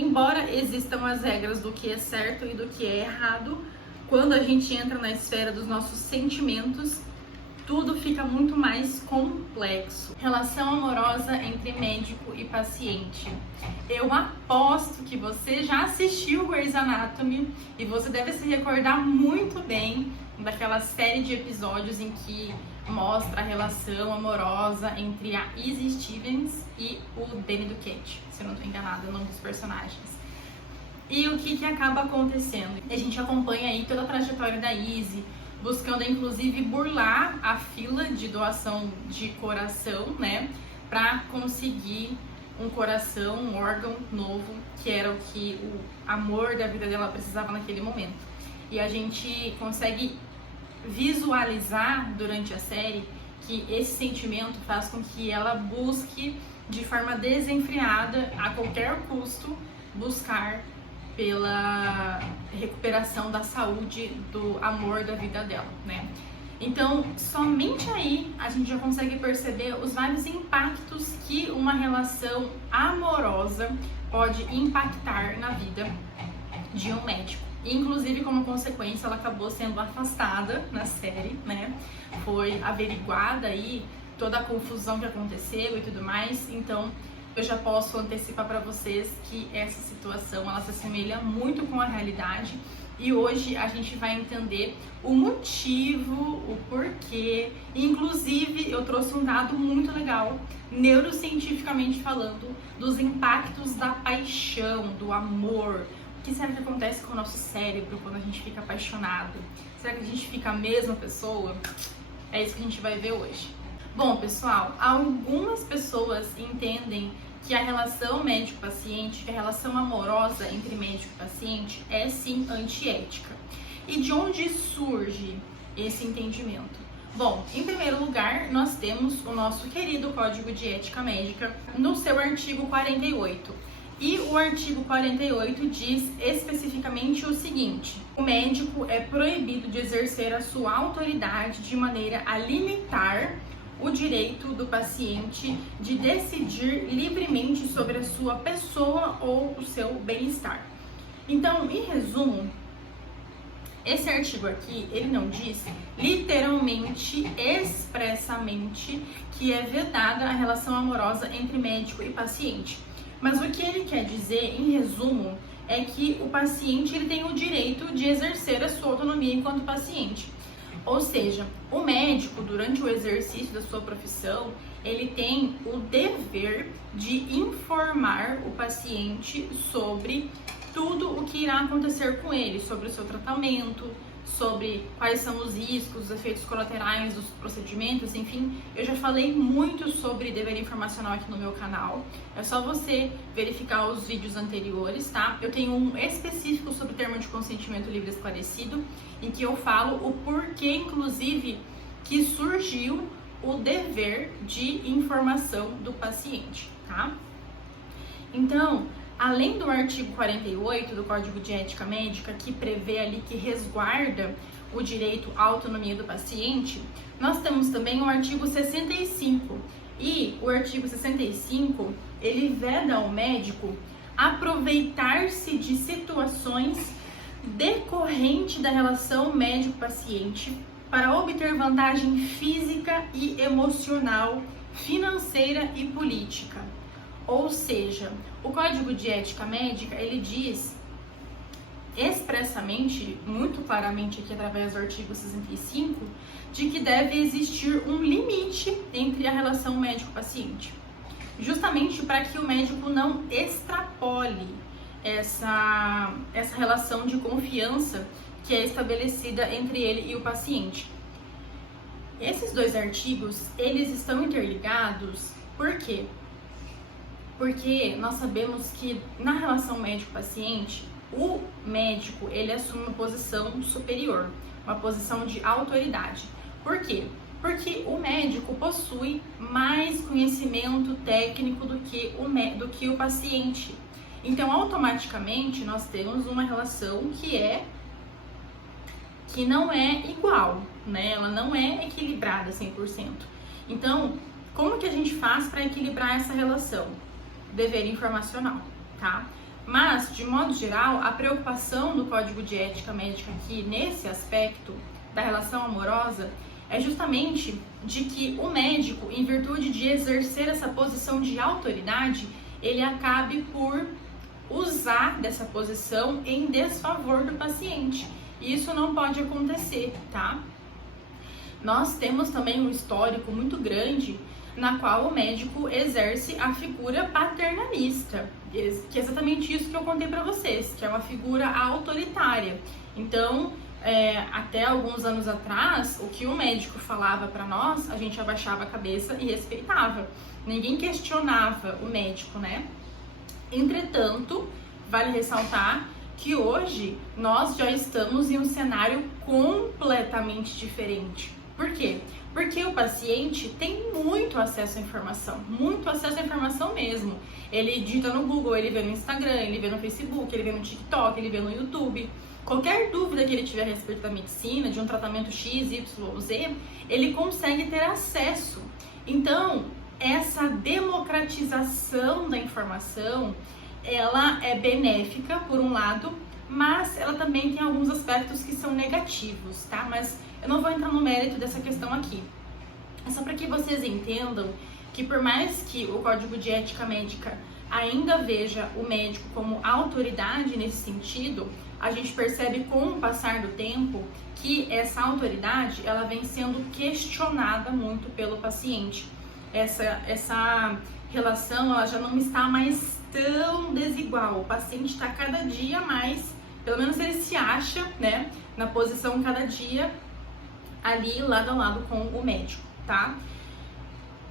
embora existam as regras do que é certo e do que é errado, quando a gente entra na esfera dos nossos sentimentos, tudo fica muito mais complexo. Relação amorosa entre médico e paciente. Eu aposto que você já assistiu Grey's Anatomy e você deve se recordar muito bem daquela série de episódios em que mostra a relação amorosa entre a Izzy Stevens e o Danny Duquette, se eu não estou enganada, é o nome dos personagens. E o que acaba acontecendo? A gente acompanha aí toda a trajetória da Izzy, buscando inclusive burlar a fila de doação de coração, né, para conseguir um coração, um órgão novo, que era o que o amor da vida dela precisava naquele momento. E a gente consegue visualizar durante a série que esse sentimento faz com que ela busque de forma desenfreada, a qualquer custo, buscar pela recuperação da saúde, do amor da vida dela, né? Então, somente aí a gente já consegue perceber os vários impactos que uma relação amorosa pode impactar na vida de um médico. Inclusive, como consequência, ela acabou sendo afastada na série, né? Foi averiguada aí toda a confusão que aconteceu e tudo mais, então eu já posso antecipar para vocês que essa situação ela se assemelha muito com a realidade e hoje a gente vai entender o motivo, o porquê. Inclusive, eu trouxe um dado muito legal, neurocientificamente falando, dos impactos da paixão, do amor. O que será que acontece com o nosso cérebro quando a gente fica apaixonado? Será que a gente fica a mesma pessoa? É isso que a gente vai ver hoje. Bom, pessoal, algumas pessoas entendem que a relação médico-paciente, que a relação amorosa entre médico e paciente é sim antiética. E de onde surge esse entendimento? Bom, em primeiro lugar, nós temos o nosso querido Código de Ética Médica no seu artigo 48. E o artigo 48 diz especificamente o seguinte: o médico é proibido de exercer a sua autoridade de maneira a limitar o direito do paciente de decidir livremente sobre a sua pessoa ou o seu bem-estar. Então, em resumo, esse artigo aqui, ele não diz literalmente, expressamente, que é vedada a relação amorosa entre médico e paciente. Mas o que ele quer dizer, em resumo, é que o paciente ele tem o direito de exercer a sua autonomia enquanto paciente. Ou seja, o médico, durante o exercício da sua profissão, ele tem o dever de informar o paciente sobre tudo o que irá acontecer com ele, sobre o seu tratamento, sobre quais são os riscos, os efeitos colaterais dos procedimentos, enfim, eu já falei muito sobre dever informacional aqui no meu canal, é só você verificar os vídeos anteriores, tá? Eu tenho um específico sobre o termo de consentimento livre esclarecido, em que eu falo o porquê, inclusive, que surgiu o dever de informação do paciente, tá? Então, além do artigo 48 do Código de Ética Médica, que prevê ali, que resguarda o direito à autonomia do paciente, nós temos também o artigo 65. E o artigo 65, ele veda ao médico aproveitar-se de situações decorrentes da relação médico-paciente para obter vantagem física e emocional, financeira e política. Ou seja, o Código de Ética Médica, ele diz expressamente, muito claramente aqui através do artigo 65, de que deve existir um limite entre a relação médico-paciente, justamente para que o médico não extrapole essa relação de confiança que é estabelecida entre ele e o paciente. Esses dois artigos, eles estão interligados, por quê? Porque nós sabemos que na relação médico-paciente, o médico, ele assume uma posição superior, uma posição de autoridade. Por quê? Porque o médico possui mais conhecimento técnico do que o paciente. Então, automaticamente, nós temos uma relação que não é igual, né? Ela não é equilibrada 100%. Então, como que a gente faz para equilibrar essa relação? Dever informacional, tá? Mas, de modo geral, a preocupação do Código de Ética Médica aqui, nesse aspecto da relação amorosa, é justamente de que o médico, em virtude de exercer essa posição de autoridade, ele acabe por usar dessa posição em desfavor do paciente. Isso não pode acontecer, tá? Nós temos também um histórico muito grande na qual o médico exerce a figura paternalista, que é exatamente isso que eu contei para vocês, que é uma figura autoritária. Então, até alguns anos atrás, o que o médico falava para nós, a gente abaixava a cabeça e respeitava. Ninguém questionava o médico, né? Entretanto, vale ressaltar que hoje nós já estamos em um cenário completamente diferente. Por quê? Porque o paciente tem muito acesso à informação mesmo. Ele digita no Google, ele vê no Instagram, ele vê no Facebook, ele vê no TikTok, ele vê no YouTube. Qualquer dúvida que ele tiver a respeito da medicina, de um tratamento X, Y ou Z, ele consegue ter acesso. Então, essa democratização da informação, ela é benéfica, por um lado, mas ela também tem alguns aspectos que são negativos, tá? Mas eu não vou entrar no mérito dessa questão aqui. É só para que vocês entendam que por mais que o Código de Ética Médica ainda veja o médico como autoridade nesse sentido, a gente percebe com o passar do tempo que essa autoridade, ela vem sendo questionada muito pelo paciente. Essa relação, ela já não está mais tão desigual. O paciente está cada dia mais, pelo menos ele se acha, né, na posição cada dia ali lado a lado com o médico, tá?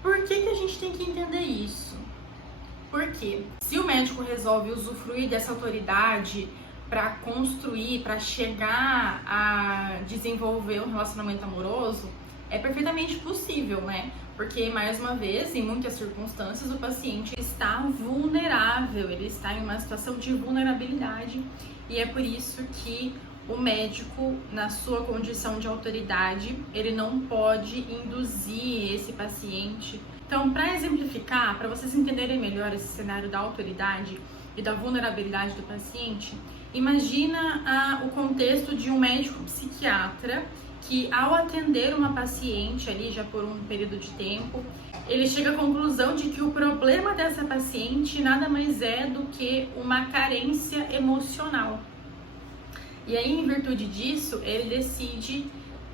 Por que a gente tem que entender isso? Porque se o médico resolve usufruir dessa autoridade para construir, para chegar a desenvolver um relacionamento amoroso, é perfeitamente possível, né? Porque, mais uma vez, em muitas circunstâncias, o paciente está vulnerável, ele está em uma situação de vulnerabilidade e é por isso que o médico, na sua condição de autoridade, ele não pode induzir esse paciente. Então, para exemplificar, para vocês entenderem melhor esse cenário da autoridade e da vulnerabilidade do paciente, imagina o contexto de um médico psiquiatra que, ao atender uma paciente ali já por um período de tempo, ele chega à conclusão de que o problema dessa paciente nada mais é do que uma carência emocional. E aí, em virtude disso, ele decide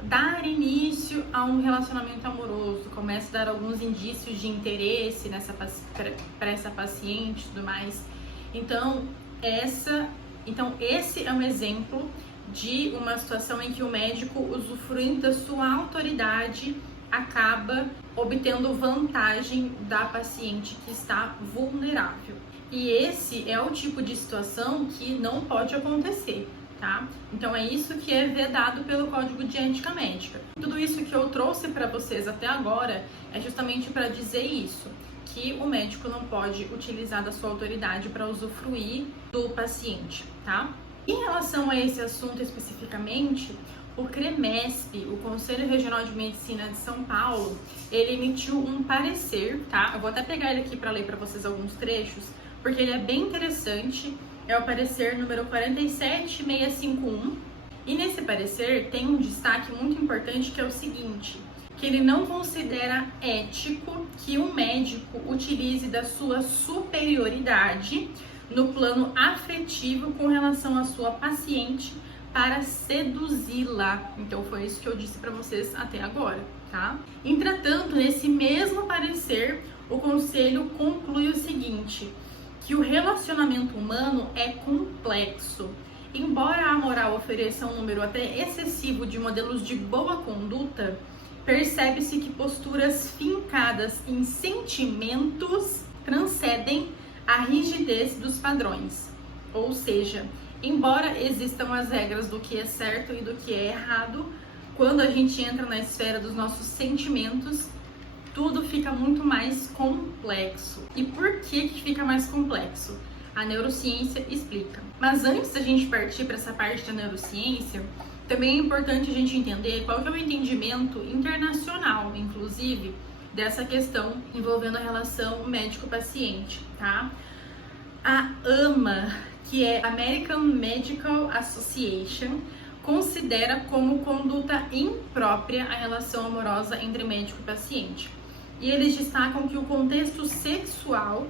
dar início a um relacionamento amoroso, começa a dar alguns indícios de interesse para essa paciente e tudo mais. Então, esse é um exemplo de uma situação em que o médico, usufruindo da sua autoridade, acaba obtendo vantagem da paciente que está vulnerável. E esse é o tipo de situação que não pode acontecer, tá? Então é isso que é vedado pelo Código de Ética Médica. Tudo isso que eu trouxe para vocês até agora é justamente para dizer isso, que o médico não pode utilizar da sua autoridade para usufruir do paciente, tá? Em relação a esse assunto especificamente, o CREMESP, o Conselho Regional de Medicina de São Paulo, ele emitiu um parecer, tá? Eu vou até pegar ele aqui para ler para vocês alguns trechos, porque ele é bem interessante. É o parecer número 47651. E nesse parecer tem um destaque muito importante que é o seguinte, que ele não considera ético que um médico utilize da sua superioridade no plano afetivo com relação à sua paciente para seduzi-la. Então foi isso que eu disse para vocês até agora, tá? Entretanto, nesse mesmo parecer, o conselho conclui o seguinte, que o relacionamento humano é complexo. Embora a moral ofereça um número até excessivo de modelos de boa conduta, percebe-se que posturas fincadas em sentimentos transcendem a rigidez dos padrões. Ou seja, embora existam as regras do que é certo e do que é errado, quando a gente entra na esfera dos nossos sentimentos, tudo fica muito mais complexo. E por que fica mais complexo? A neurociência explica. Mas antes da gente partir para essa parte da neurociência, também é importante a gente entender qual que é o entendimento internacional, inclusive, dessa questão envolvendo a relação médico-paciente, tá? A AMA, que é American Medical Association, considera como conduta imprópria a relação amorosa entre médico e paciente. E eles destacam que o contexto sexual,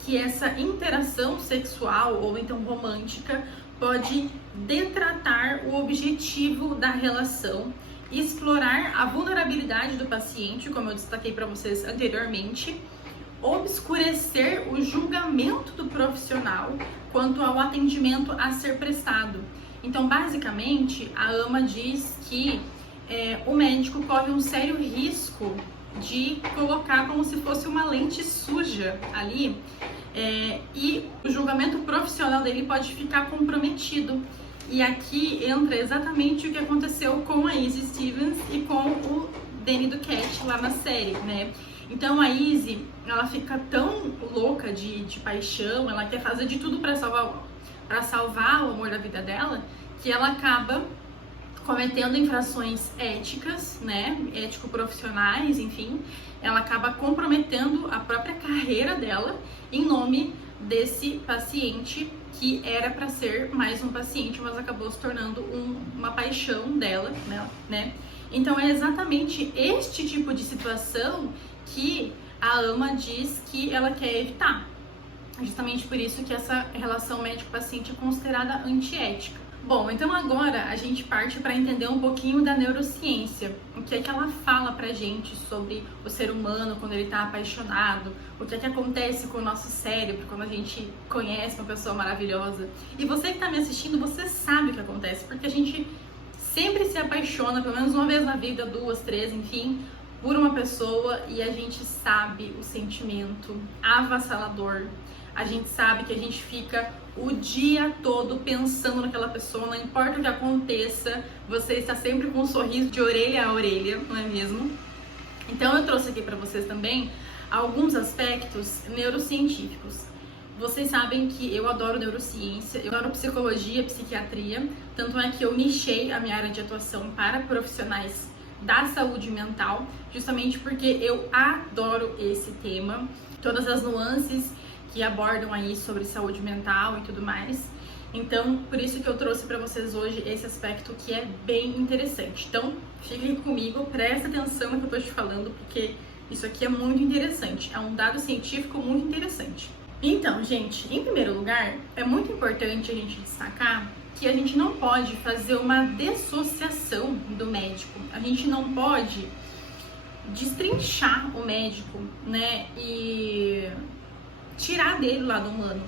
que essa interação sexual ou então romântica pode detratar o objetivo da relação, explorar a vulnerabilidade do paciente, como eu destaquei para vocês anteriormente, obscurecer o julgamento do profissional quanto ao atendimento a ser prestado. Então, basicamente, a AMA diz que o médico corre um sério risco de colocar como se fosse uma lente suja ali, e o julgamento profissional dele pode ficar comprometido. E aqui entra exatamente o que aconteceu com a Izzy Stevens e com o Danny Duquette lá na série, né? Então a Izzy, ela fica tão louca de paixão, ela quer fazer de tudo para salvar o amor da vida dela, que ela acaba cometendo infrações éticas, né, ético-profissionais, enfim, ela acaba comprometendo a própria carreira dela em nome desse paciente que era para ser mais um paciente, mas acabou se tornando uma paixão dela, né? Então é exatamente este tipo de situação que a AMA diz que ela quer evitar. Justamente por isso que essa relação médico-paciente é considerada antiética. Bom, então agora a gente parte para entender um pouquinho da neurociência. O que é que ela fala pra gente sobre o ser humano quando ele está apaixonado, o que é que acontece com o nosso cérebro quando a gente conhece uma pessoa maravilhosa. E você que está me assistindo, você sabe o que acontece, porque a gente sempre se apaixona, pelo menos uma vez na vida, 2, 3, enfim, por uma pessoa, e a gente sabe o sentimento avassalador. A gente sabe que a gente fica o dia todo pensando naquela pessoa, não importa o que aconteça, você está sempre com um sorriso de orelha a orelha, não é mesmo? Então eu trouxe aqui para vocês também alguns aspectos neurocientíficos. Vocês sabem que eu adoro neurociência, eu adoro psicologia, psiquiatria, tanto é que eu nichei a minha área de atuação para profissionais da saúde mental, justamente porque eu adoro esse tema, todas as nuances que abordam aí sobre saúde mental e tudo mais. Então, por isso que eu trouxe para vocês hoje esse aspecto que é bem interessante. Então, fiquem comigo, presta atenção no que eu tô te falando, porque isso aqui é muito interessante, é um dado científico muito interessante. Então, gente, em primeiro lugar, é muito importante a gente destacar que a gente não pode fazer uma dissociação do médico. A gente não pode destrinchar o médico, né, e tirar dele o lado humano.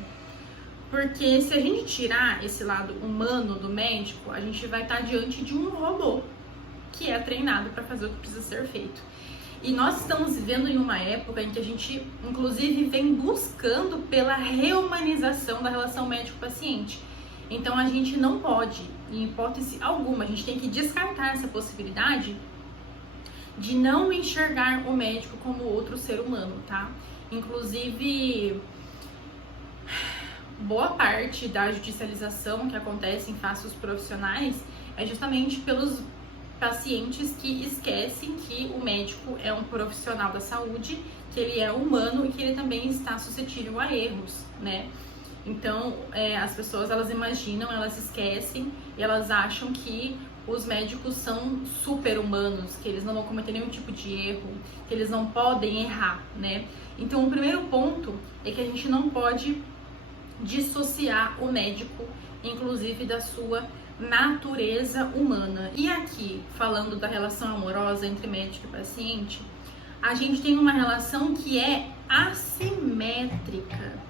Porque se a gente tirar esse lado humano do médico, a gente vai estar diante de um robô que é treinado para fazer o que precisa ser feito. E nós estamos vivendo em uma época em que a gente, inclusive, vem buscando pela reumanização da relação médico-paciente. Então a gente não pode, em hipótese alguma, a gente tem que descartar essa possibilidade de não enxergar o médico como outro ser humano, tá? Inclusive, boa parte da judicialização que acontece em face dos profissionais é justamente pelos pacientes que esquecem que o médico é um profissional da saúde, que ele é humano e que ele também está suscetível a erros, né? Então, as pessoas, elas imaginam, elas esquecem e elas acham que os médicos são super-humanos, que eles não vão cometer nenhum tipo de erro, que eles não podem errar, né? Então, o primeiro ponto é que a gente não pode dissociar o médico, inclusive, da sua natureza humana. E aqui, falando da relação amorosa entre médico e paciente, a gente tem uma relação que é assimétrica.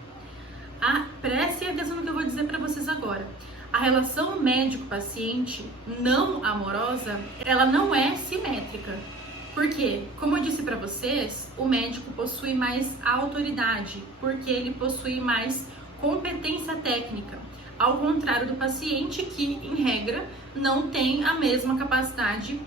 Prestem atenção no que eu vou dizer para vocês agora. A relação médico-paciente não amorosa, ela não é simétrica. Porque, como eu disse para vocês, o médico possui mais autoridade, porque ele possui mais competência técnica, ao contrário do paciente que, em regra, não tem a mesma capacidade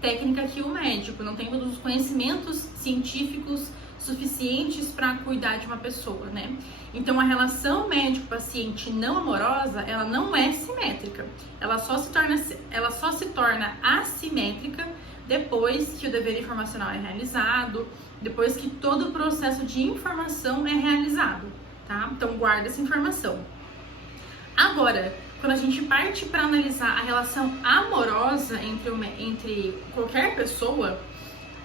técnica que o médico, não tem todos os conhecimentos científicos suficientes para cuidar de uma pessoa, né? Então, a relação médico-paciente não amorosa, ela não é simétrica, ela só se torna assimétrica depois que o dever informacional é realizado, depois que todo o processo de informação é realizado, tá? Então guarda essa informação. Agora, quando a gente parte para analisar a relação amorosa entre qualquer pessoa,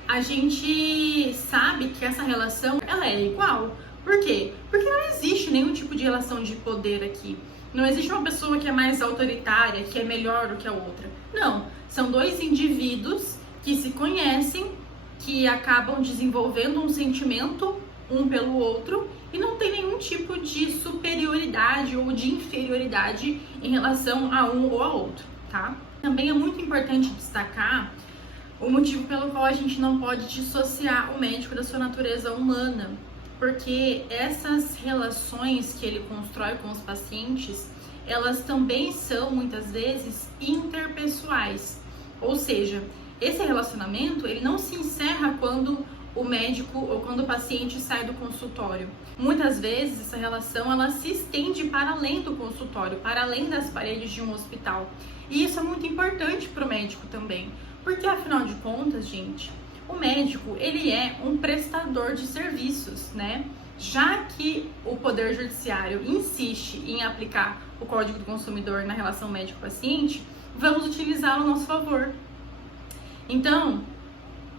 a gente sabe que essa relação ela é igual. Por quê? Porque não existe nenhum tipo de relação de poder aqui. Não existe uma pessoa que é mais autoritária, que é melhor do que a outra. Não, são dois indivíduos que se conhecem, que acabam desenvolvendo um sentimento um pelo outro e não tem nenhum tipo de superioridade ou de inferioridade em relação a um ou a outro, tá? Também é muito importante destacar o motivo pelo qual a gente não pode dissociar o médico da sua natureza humana, porque essas relações que ele constrói com os pacientes, elas também são muitas vezes interpessoais, ou seja, esse relacionamento ele não se encerra quando o médico ou quando o paciente sai do consultório. Muitas vezes essa relação ela se estende para além do consultório, para além das paredes de um hospital. E isso é muito importante para o médico também, porque afinal de contas, gente, o médico ele é um prestador de serviços, né? Já que o Poder Judiciário insiste em aplicar o Código do Consumidor na relação médico-paciente, vamos utilizá-lo a nosso favor. Então,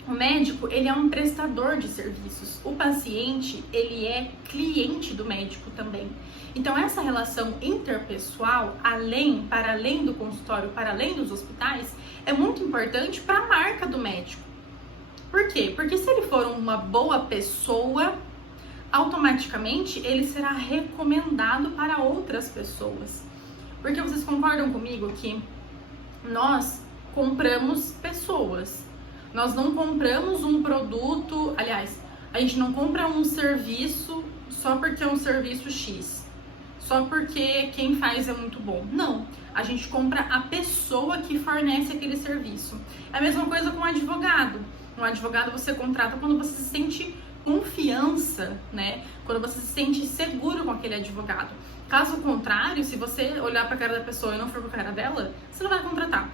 o médico, ele é um prestador de serviços. O paciente, ele é cliente do médico também. Então, essa relação interpessoal, para além do consultório, para além dos hospitais, é muito importante para a marca do médico. Por quê? Porque se ele for uma boa pessoa, automaticamente ele será recomendado para outras pessoas. Porque vocês concordam comigo que nós compramos pessoas. Nós não compramos um produto, aliás, a gente não compra um serviço só porque é um serviço X, só porque quem faz é muito bom. Não, a gente compra a pessoa que fornece aquele serviço. É a mesma coisa com um advogado. Um advogado você contrata quando você se sente confiança, né? Quando você se sente seguro com aquele advogado. Caso contrário, se você olhar para a cara da pessoa e não for para a cara dela, você não vai contratar,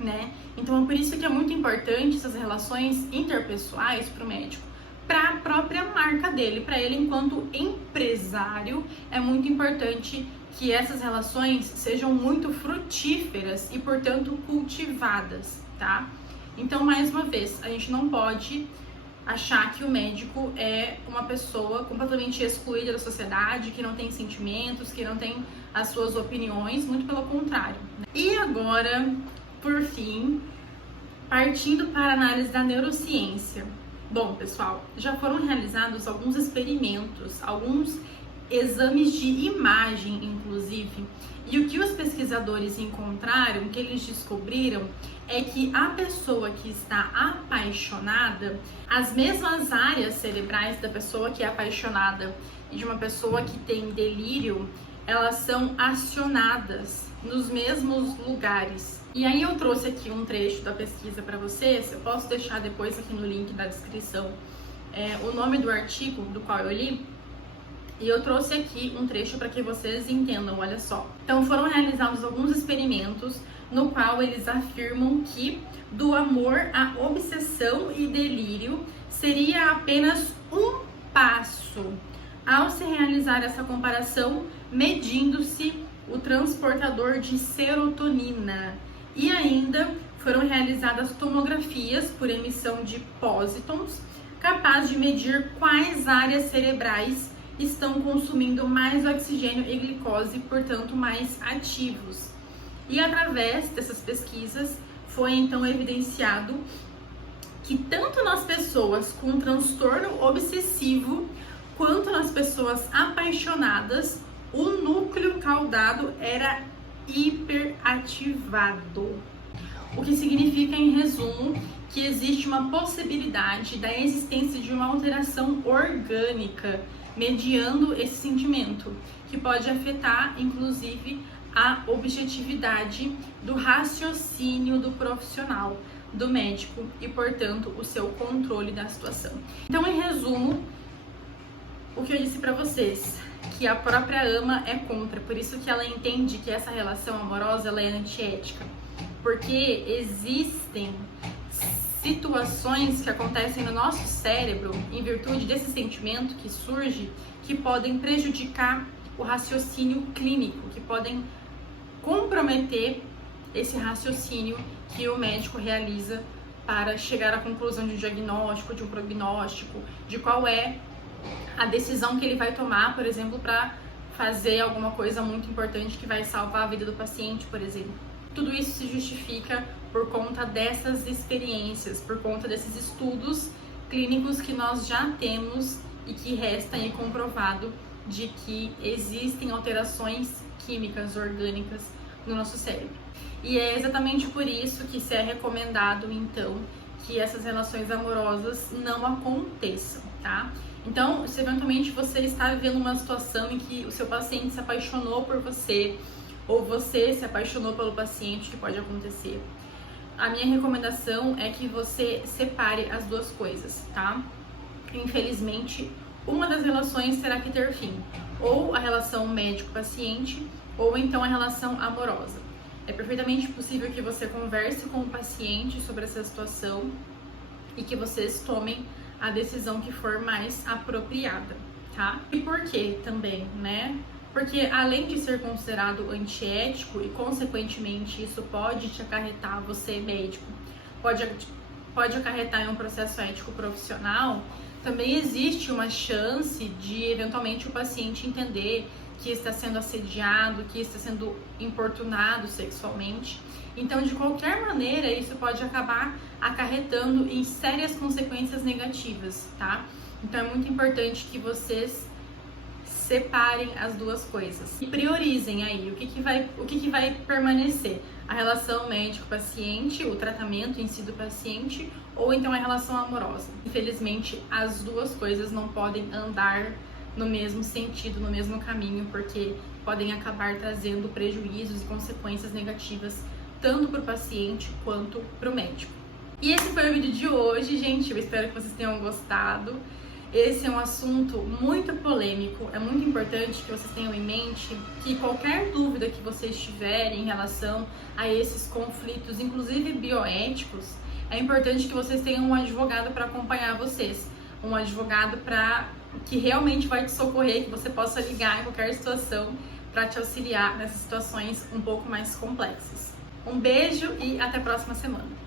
né? Então é por isso que é muito importante essas relações interpessoais para o médico, para a própria marca dele, para ele enquanto empresário, é muito importante que essas relações sejam muito frutíferas e, portanto, cultivadas, tá? Então, mais uma vez, a gente não pode achar que o médico é uma pessoa completamente excluída da sociedade, que não tem sentimentos, que não tem as suas opiniões, muito pelo contrário. E agora, por fim, partindo para a análise da neurociência. Bom, pessoal, já foram realizados alguns experimentos, alguns exames de imagem, inclusive, e o que os pesquisadores encontraram, o que eles descobriram, é que a pessoa que está apaixonada, as mesmas áreas cerebrais da pessoa que é apaixonada e de uma pessoa que tem delírio, elas são acionadas nos mesmos lugares. E aí eu trouxe aqui um trecho da pesquisa para vocês, eu posso deixar depois aqui no link da descrição o nome do artigo do qual eu li, e eu trouxe aqui um trecho para que vocês entendam, olha só. Então foram realizados alguns experimentos no qual eles afirmam que do amor à obsessão e delírio seria apenas um passo ao se realizar essa comparação, medindo-se o transportador de serotonina. E ainda foram realizadas tomografias por emissão de pósitons, capaz de medir quais áreas cerebrais estão consumindo mais oxigênio e glicose, portanto mais ativos. E através dessas pesquisas foi então evidenciado que tanto nas pessoas com transtorno obsessivo quanto nas pessoas apaixonadas, o núcleo caudado era hiperativado. O que significa, em resumo, que existe uma possibilidade da existência de uma alteração orgânica mediando esse sentimento, que pode afetar, inclusive, a objetividade do raciocínio do profissional, do médico e, portanto, o seu controle da situação. Então, em resumo, o que eu disse para vocês, que a própria ama é contra, por isso que ela entende que essa relação amorosa ela é antiética, porque existem situações que acontecem no nosso cérebro em virtude desse sentimento que surge, que podem prejudicar o raciocínio clínico, que podem comprometer esse raciocínio que o médico realiza para chegar à conclusão de um diagnóstico, de um prognóstico, de qual é a decisão que ele vai tomar, por exemplo, para fazer alguma coisa muito importante que vai salvar a vida do paciente, por exemplo. Tudo isso se justifica por conta dessas experiências, por conta desses estudos clínicos que nós já temos e que resta aí comprovado de que existem alterações químicas, orgânicas no nosso cérebro. E é exatamente por isso que se é recomendado, então, que essas relações amorosas não aconteçam, tá? Então, se eventualmente você está vivendo uma situação em que o seu paciente se apaixonou por você, ou você se apaixonou pelo paciente, que pode acontecer, a minha recomendação é que você separe as duas coisas, tá? Infelizmente, uma das relações terá que ter fim, ou a relação médico-paciente, ou então a relação amorosa. É perfeitamente possível que você converse com o paciente sobre essa situação e que vocês tomem a decisão que for mais apropriada, tá? E por que também, né? Porque além de ser considerado antiético e consequentemente isso pode te acarretar, você médico, pode acarretar em um processo ético profissional, também existe uma chance de eventualmente o paciente entender que está sendo assediado, que está sendo importunado sexualmente. Então, de qualquer maneira, isso pode acabar acarretando em sérias consequências negativas, tá? Então, é muito importante que vocês separem as duas coisas e priorizem aí o que vai permanecer, a relação médico-paciente, o tratamento em si do paciente, ou então a relação amorosa. Infelizmente, as duas coisas não podem andar no mesmo sentido, no mesmo caminho, porque podem acabar trazendo prejuízos e consequências negativas tanto para o paciente quanto para o médico. E esse foi o vídeo de hoje, gente. Eu espero que vocês tenham gostado. Esse é um assunto muito polêmico, é muito importante que vocês tenham em mente que qualquer dúvida que vocês tiverem em relação a esses conflitos, inclusive bioéticos, é importante que vocês tenham um advogado para acompanhar vocês, um advogado que realmente vai te socorrer, que você possa ligar em qualquer situação para te auxiliar nessas situações um pouco mais complexas. Um beijo e até a próxima semana.